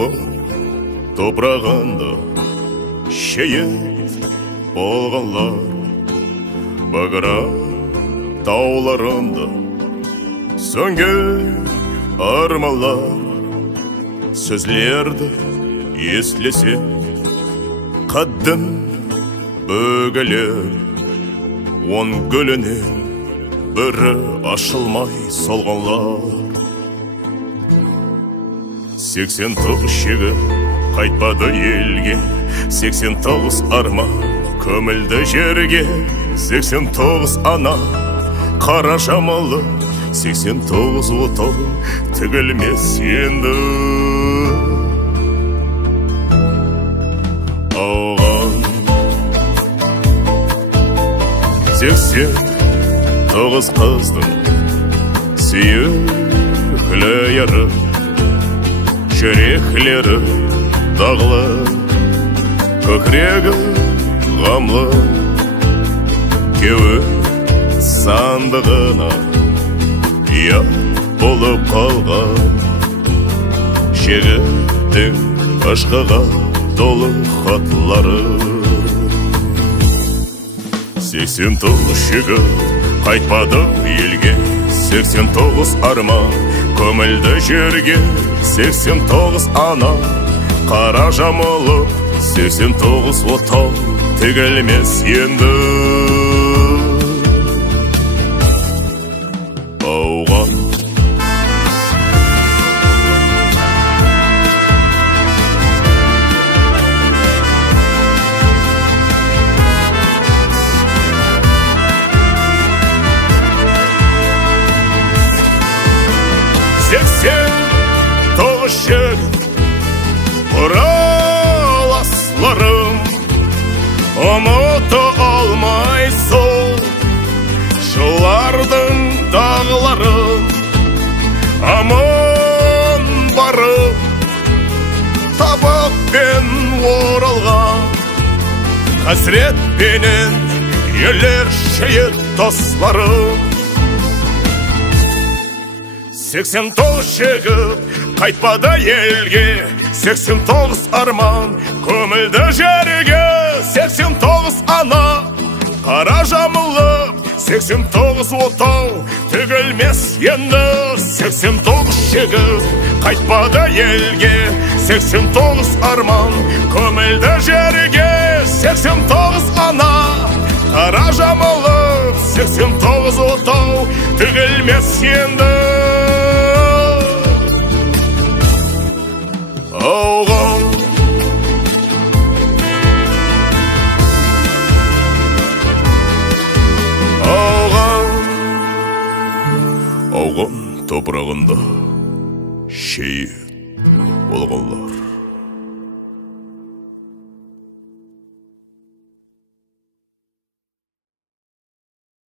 ауған топырағында шейіт болғанлар, Бағыра тауларында сөнген арманлар. Сөзлерді естілесе қаддым бөгелер, он гүлінен бірі ашылмай солғанлар. 89 шегі қайтпады елге, 89 арман көмілді жерге, 89 ана қара жамалы, 89 отау тігілмес енді. Ауған 89 қыздың сүйіклі яры, жүректері дағлы, көкірегі ғамлы, кеуі сандығына ят болып қалған, жігіттің ашқаға толы хатлары. 89 жігіт қайтпады елге, 89 арман көмілді жерге, 89 ана қара жамылып, 89 отау тігілмес енді. Ауған құраласларым, ұмыта алмай сол жылардың дағларын. Аман барып табақпен оралған, қасіретпенен елер шейіт достарым. 89 жігіт қайтпады елге, 89 арман көмілді жерге, 89 ана қара жамылып, 89 отау тігілмес енді. 89 жігіт қайтпады елге, 89 арман көмілді жерге, 89 ана қара жамылып, 89 отау тігілмес енді. Ауған топырағында шейіт болғанлар.